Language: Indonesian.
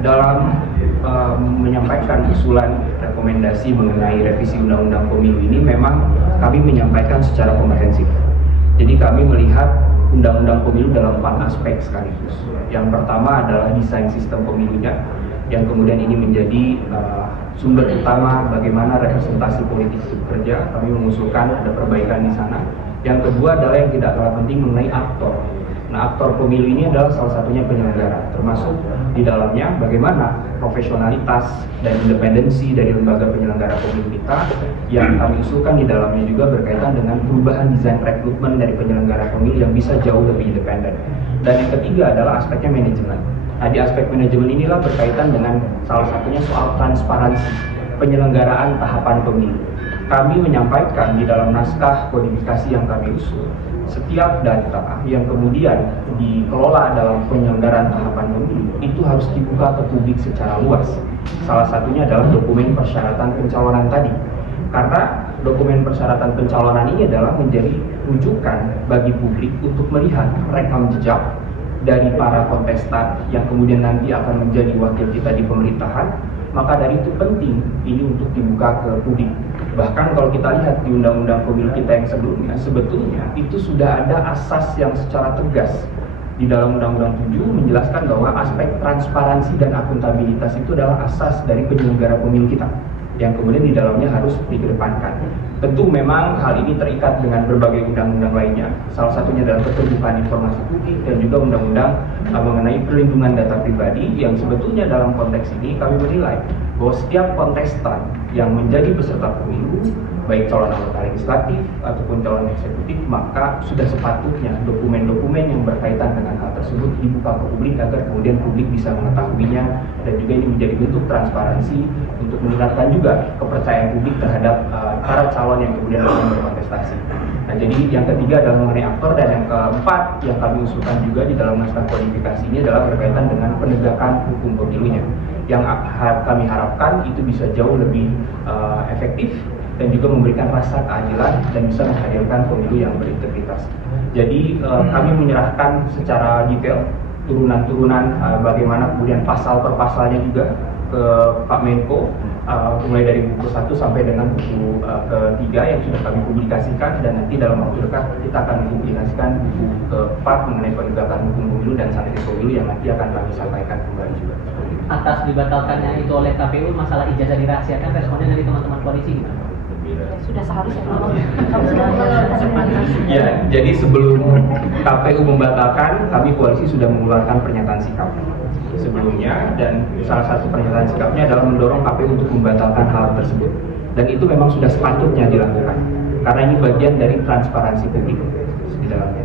dalam menyampaikan usulan rekomendasi mengenai revisi Undang-Undang Pemilu ini memang kami menyampaikan secara komprehensif. Jadi kami melihat Undang-Undang Pemilu dalam 4 aspek sekaligus. Yang pertama adalah desain sistem pemilunya, yang kemudian ini menjadi sumber utama bagaimana representasi politik itu bekerja. Kami mengusulkan ada perbaikan di sana. Yang kedua adalah yang tidak kalah penting mengenai aktor. Nah, aktor pemilu ini adalah salah satunya penyelenggara, termasuk di dalamnya bagaimana profesionalitas dan independensi dari lembaga penyelenggara pemilu kita. Yang kami usulkan di dalamnya juga berkaitan dengan perubahan desain rekrutmen dari penyelenggara pemilu yang bisa jauh lebih independen. Dan yang ketiga adalah aspeknya manajemen. Nah, di aspek manajemen inilah berkaitan dengan salah satunya soal transparansi penyelenggaraan tahapan pemilu. Kami menyampaikan di dalam naskah kodifikasi yang kami usul, setiap data yang kemudian dikelola dalam penyelenggaraan tahapan pemilu itu harus dibuka ke publik secara luas. Salah satunya adalah dokumen persyaratan pencalonan tadi. Karena dokumen persyaratan pencalonan ini adalah menjadi rujukan bagi publik untuk melihat rekam jejak dari para kontestan yang kemudian nanti akan menjadi wakil kita di pemerintahan. Maka dari itu penting ini untuk dibuka ke publik. Bahkan kalau kita lihat di Undang-Undang Pemilu kita yang sebelumnya, sebetulnya itu sudah ada asas yang secara tegas di dalam Undang-Undang 7 menjelaskan bahwa aspek transparansi dan akuntabilitas itu adalah asas dari penyelenggara pemilu kita, yang kemudian di dalamnya harus dikedepankan. Tentu memang hal ini terikat dengan berbagai undang-undang lainnya. Salah satunya adalah keterbukaan informasi publik dan juga undang-undang mengenai perlindungan data pribadi, yang sebetulnya dalam konteks ini kami menilai bahwa setiap kontestan yang menjadi peserta pemilu, baik calon anggota legislatif ataupun calon eksekutif, maka sudah sepatutnya dokumen-dokumen yang berkaitan dengan hal tersebut dibuka ke publik agar kemudian publik bisa mengetahuinya, dan juga ini menjadi bentuk transparansi untuk meningkatkan juga kepercayaan publik terhadap para calon yang kemudian akan berkontestasi. Nah, jadi yang ketiga adalah mengenai aktor, dan yang keempat yang kami usulkan juga di dalam naskah kodifikasi ini adalah berkaitan dengan penegakan hukum pemilunya, yang kami harapkan itu bisa jauh lebih efektif dan juga memberikan rasa keadilan dan bisa menghadirkan pemilu yang berintegritas. Jadi kami menyerahkan secara detail turunan-turunan bagaimana kemudian pasal per pasalnya juga ke Pak Menko, mulai dari buku 1 sampai dengan buku ketiga yang sudah kami publikasikan, dan nanti dalam waktu dekat kita akan mempublikasikan buku keempat mengenai penegakan hukum pemilu dan sanksi pemilu yang nanti akan kami sampaikan kembali juga. Atas dibatalkannya itu oleh KPU, masalah ijazah dirahasiakan, responnya dari teman-teman koalisi gimana? Sudah seharusnya Ya, jadi sebelum KPU membatalkan, kami koalisi sudah mengeluarkan pernyataan sikap sebelumnya, dan salah satu pernyataan sikapnya adalah mendorong KPU untuk membatalkan hal tersebut, dan itu memang sudah sepatutnya dilakukan karena ini bagian dari transparansi publik di dalamnya.